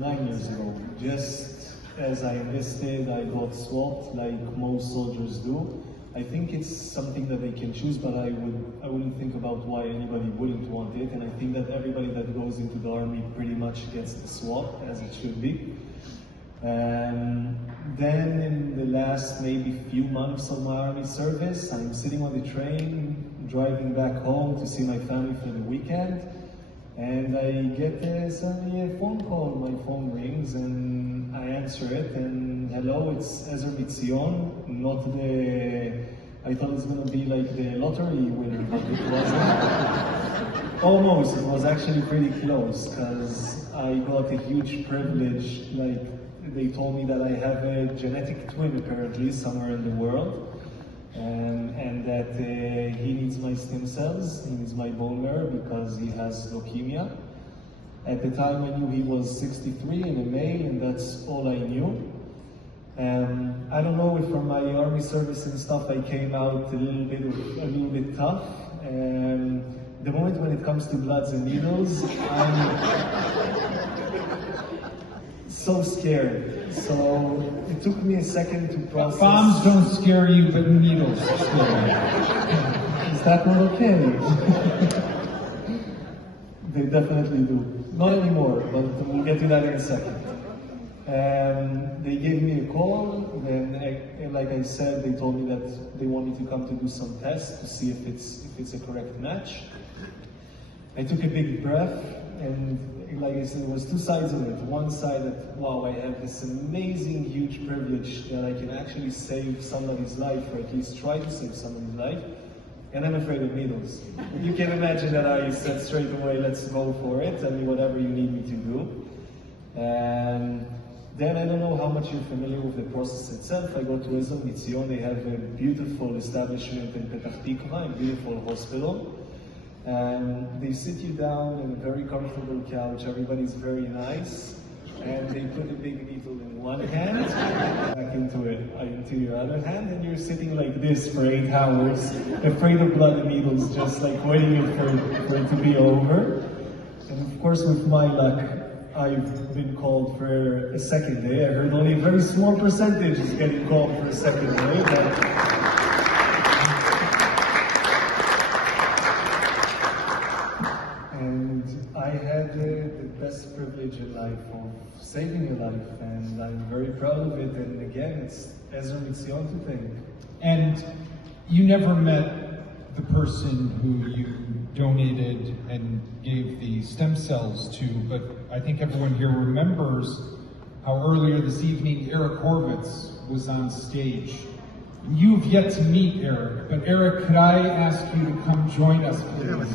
9 years ago. Just as I enlisted, I got swapped like most soldiers do. I think it's something that they can choose, but I wouldn't think about why anybody wouldn't want it. And I think that everybody that goes into the army pretty much gets the swap, as it should be. Then in the last maybe few months of my army service, I'm sitting on the train, driving back home to see my family for the weekend, and I get suddenly a phone call. My phone rings and I answer it, and hello, it's Recipient, not the, I thought it was going to be like the lottery winner, but it wasn't. Almost, it was actually pretty close, because I got a huge privilege. Like, they told me that I have a genetic twin apparently somewhere in the world, and that he needs my stem cells, he needs my bone marrow because he has leukemia. At the time I knew he was 63 and a male, and that's all I knew. I don't know if from my army service and stuff I came out a little bit tough. The moment when it comes to bloods and needles, I'm so scared. So it took me a second to process. Bombs don't scare you, but needles scare you. Is that not okay? They definitely do. Not anymore, but we'll get to that in a second. They gave me a call, and like I said, they told me that they want me to come to do some tests to see if it's a correct match. I took a big breath, and like I said, there was two sides of it. One side that, wow, I have this amazing, huge privilege that I can actually save somebody's life, or at least try to save somebody's life. And I'm afraid of needles. You can imagine that I said straight away, let's go for it. Tell me whatever you need me to do. And then I don't know how much you're familiar with the process itself. I go to Recipient. They have a beautiful establishment in Petah Tikva, a beautiful hospital. And they sit you down in a very comfortable couch. Everybody's very nice. And they put a big needle in one hand, back into your other hand, and you're sitting like this for 8 hours, afraid of blood and needles, just like waiting for it to be over. And of course, with my luck, I've been called for a second day. I heard only a very small percentage is getting called for a second day. But I had the best privilege in life of saving a life, and I'm very proud of it. And again, it's Recipient to thank. And you never met the person who you donated and gave the stem cells to, but I think everyone here remembers how earlier this evening Eric Horvitz was on stage. You've yet to meet Eric, but Eric, could I ask you to come join us, please?